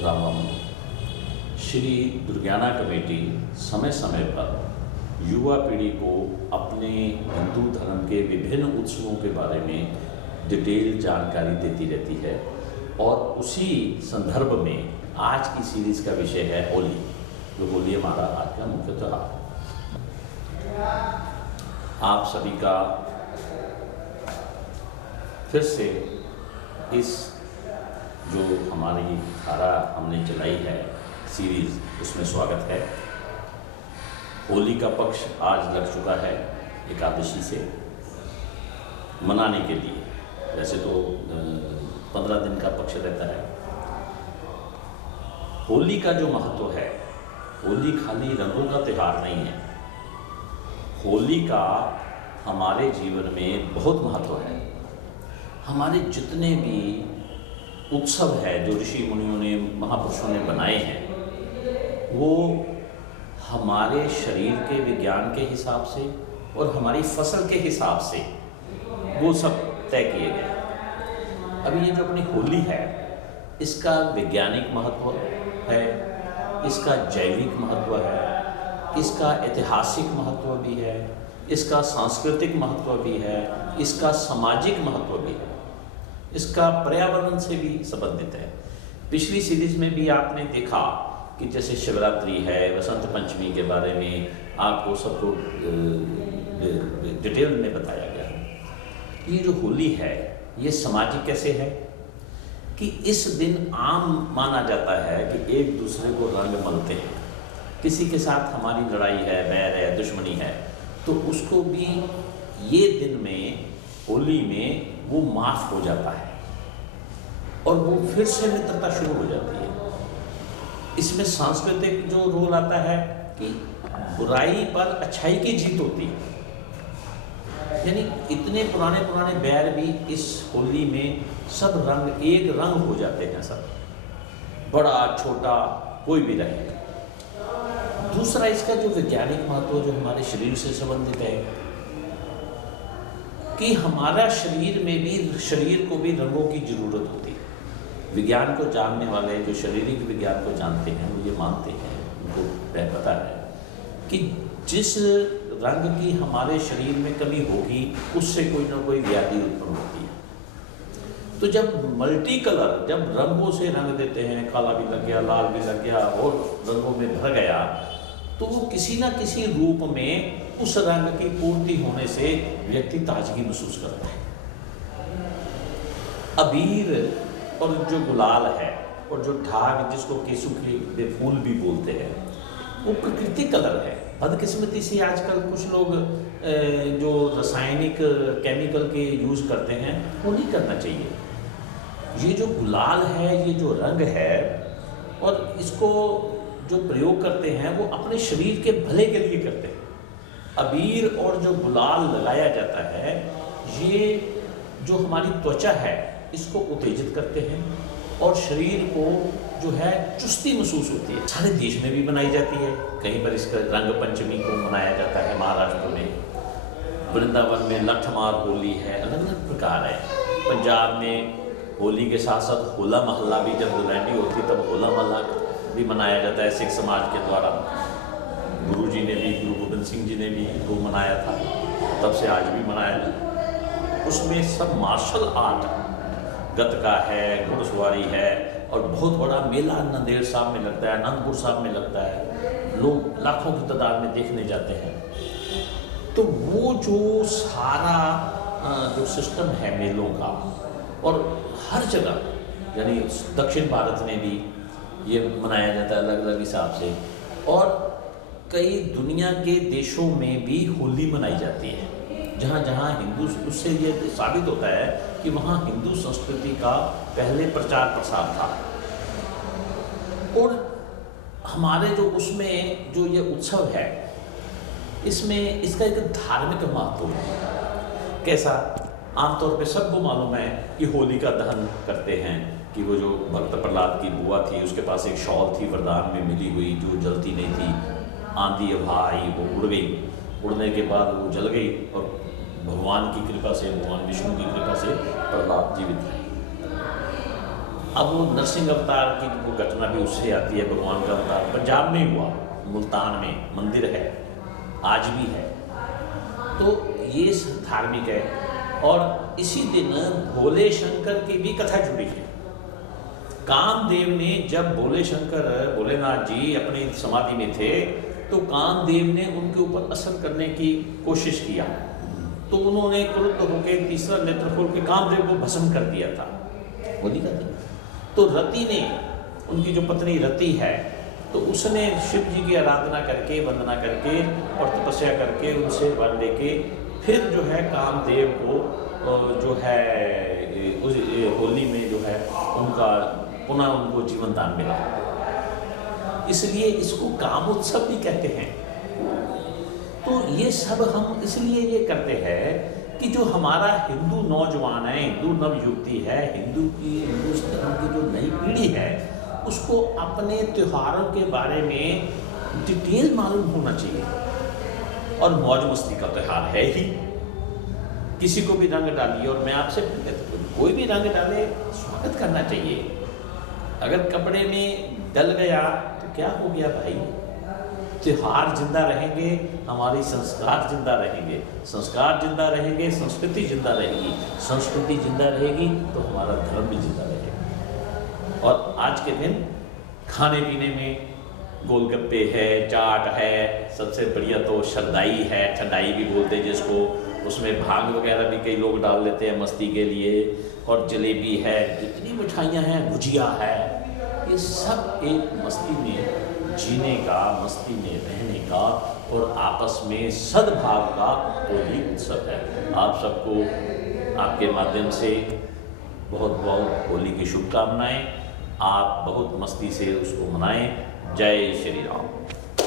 रामम। Shri दुर्गाना committee समय समय पर युवा पीढ़ी को अपने हिंदू धर्म के विभिन्न उत्सवों के बारे में डिटेल जानकारी देती रहती है और उसी संदर्भ में आज की सीरीज़ का विषय है होली, जो होली हमारा आज का मुख्य त्योहार है। आप सभी का फिर से इस जो हमारी धारा हमने चलाई है सीरीज़, उसमें स्वागत है। होली का पक्ष आज लग चुका है एकादशी से मनाने के लिए। वैसे तो 15 दिन का पक्ष रहता है। होली का जो महत्व है, होली खाली रंगों का त्यौहार नहीं है। होली का हमारे जीवन में बहुत महत्व है। हमारे जितने भी उत्सव है जो ऋषि मुनियों ने, महापुरुषों ने बनाए हैं, वो हमारे शरीर के विज्ञान के हिसाब से और हमारी फसल के हिसाब से वो सब तय किए गए। अभी ये जो अपनी होली है, इसका वैज्ञानिक महत्व है, इसका जैविक महत्व है, इसका ऐतिहासिक महत्व भी है, इसका सांस्कृतिक महत्व भी है, इसका सामाजिक महत्व भी है, इसका पर्यावरण से भी संबंधित है। पिछली सीरीज में भी आपने देखा कि जैसे शिवरात्रि है, वसंत पंचमी के बारे में आपको सबको डिटेल में बताया गया। ये जो होली है, ये सामाजिक कैसे है कि इस दिन आम माना जाता है कि एक दूसरे को रंग मलते हैं। किसी के साथ हमारी लड़ाई है, बैर है, दुश्मनी है, तो उसको भी ये दिन में, होली में वो माफ हो जाता है और वो फिर से मित्रता शुरू हो जाती है। इसमें सांस्कृतिक जो रोल आता है कि बुराई पर अच्छाई की जीत होती है। यानी इतने पुराने पुराने बैर भी इस होली में सब रंग एक रंग हो जाते हैं, सब बड़ा छोटा कोई भी रहे। दूसरा, इसका जो वैज्ञानिक महत्व जो हमारे शरीर से संबंधित है कि हमारा शरीर में भी, शरीर को भी रंगों की जरूरत होती है। विज्ञान को जानने वाले, जो शारीरिक विज्ञान को जानते हैं, वो ये मानते हैं, उनको पता है कि जिस रंग की हमारे शरीर में कमी होगी, उससे कोई ना कोई व्याधि उत्पन्न होती है। तो जब मल्टी कलर, जब रंगों से रंग देते हैं, काला भी लग गया, लाल भी लग गया और रंगों में भर गया, तो वो किसी ना किसी रूप में उस रंग की पूर्ति होने से व्यक्ति ताजगी महसूस करता है। अबीर और जो गुलाल है और जो ढाक, जिसको केसू के फूल भी बोलते हैं, वो प्राकृतिक कलर है। बदकिस्मती से आजकल कुछ लोग जो रासायनिक केमिकल के यूज़ करते हैं, वो नहीं करना चाहिए। ये जो गुलाल है, ये जो रंग है, और इसको जो प्रयोग करते हैं वो अपने शरीर के भले के लिए करते हैं। अबीर और जो गुलाल लगाया जाता है, ये जो हमारी त्वचा है, इसको उत्तेजित करते हैं और शरीर को जो है चुस्ती महसूस होती है। सारे देश में भी बनाई जाती है। कहीं पर इसका रंग पंचमी को मनाया जाता है। महाराष्ट्र में, वृंदावन में लठमार होली है, अलग अलग प्रकार है। पंजाब में होली के साथ साथ होला महल्ला भी, जब दुल्हनी होती तब होला महल्ला भी मनाया जाता है सिख समाज के द्वारा। गुरु जी ने भी, गुरु गोबिंद सिंह जी ने भी वो मनाया था, तब से आज भी मनाया जाता है। उसमें सब मार्शल आर्ट, गतका है, घुड़सवारी है, और बहुत बड़ा मेला नंदेड़ साहब में लगता है, अनंतपुर साहब में लगता है। लोग लाखों की तादाद में देखने जाते हैं। तो वो जो सारा जो सिस्टम है मेलों का, और हर जगह, यानी दक्षिण भारत में भी ये मनाया जाता है अलग अलग हिसाब से, और कई दुनिया के देशों में भी होली मनाई जाती है। जहाँ जहाँ हिंदू, उससे ये साबित होता है कि वहाँ हिंदू संस्कृति का पहले प्रचार प्रसार था। और हमारे जो उसमें जो ये उत्सव है, इसमें इसका एक धार्मिक महत्व है। कैसा? आमतौर पे सबको मालूम है कि होली का दहन करते हैं, कि वो जो भक्त प्रहलाद की बुआ थी, उसके पास एक शॉल थी वरदान में मिली हुई, जो जलती नहीं थी। आंधी हवा आई, वो उड़ गई। उड़ने के बाद वो जल गई और भगवान की कृपा से, भगवान विष्णु की कृपा से प्रहलाद जीवित रहे। अब वो नरसिंह अवतार की वो घटना भी उससे आती है, भगवान का अवतार पंजाब में हुआ, मुल्तान में मंदिर है, आज भी है। तो ये धार्मिक है। और इसी दिन भोले शंकर की भी कथा जुड़ी है। कामदेव ने जब भोलेनाथ जी अपनी समाधि में थे, तो कामदेव ने उनके ऊपर असर करने की कोशिश किया, तो उन्होंने क्रुद्ध होकर तीसरा नेत्र खोल के कामदेव को भस्म कर दिया था, होली का दिन। तो रति ने, उनकी जो पत्नी रति है, तो उसने शिव जी की आराधना करके, वंदना करके और तपस्या करके उनसे वर लेके फिर जो है कामदेव को जो है उस होली में जो है उनका पुनः उनको जीवन दान मिला। इसलिए इसको कामोत्सव भी कहते हैं। तो ये सब हम इसलिए ये करते हैं कि जो हमारा हिंदू नौजवान है, हिंदू नवयुवती है, हिंदू धर्म की जो नई पीढ़ी है, उसको अपने त्योहारों के बारे में डिटेल मालूम होना चाहिए। और मौज मस्ती का त्यौहार है ही, किसी को भी रंग डालिए, और मैं आपसे कोई भी रंग डाले स्वागत करना चाहिए। अगर कपड़े में डल गया तो क्या हो गया भाई, त्योहार जिंदा रहेंगे, हमारी संस्कार जिंदा रहेंगे, संस्कार जिंदा रहेंगे, संस्कृति जिंदा रहेगी, संस्कृति जिंदा रहेगी तो हमारा धर्म भी जिंदा रहेगा। और आज के दिन खाने पीने में गोलगप्पे है, चाट है, सबसे बढ़िया तो शरदाई है, ठंडाई भी बोलते हैं जिसको, उसमें भांग वगैरह भी कई लोग डाल लेते हैं मस्ती के लिए, और जलेबी है, जितनी मिठाइयाँ हैं, गुजिया है, ये सब एक मस्ती में जीने का, मस्ती में रहने का और आपस में सद्भाव का होली उत्सव है। आप सबको आपके माध्यम से बहुत बहुत होली की शुभकामनाएं। आप बहुत मस्ती से उसको मनाएं। जय श्री राम।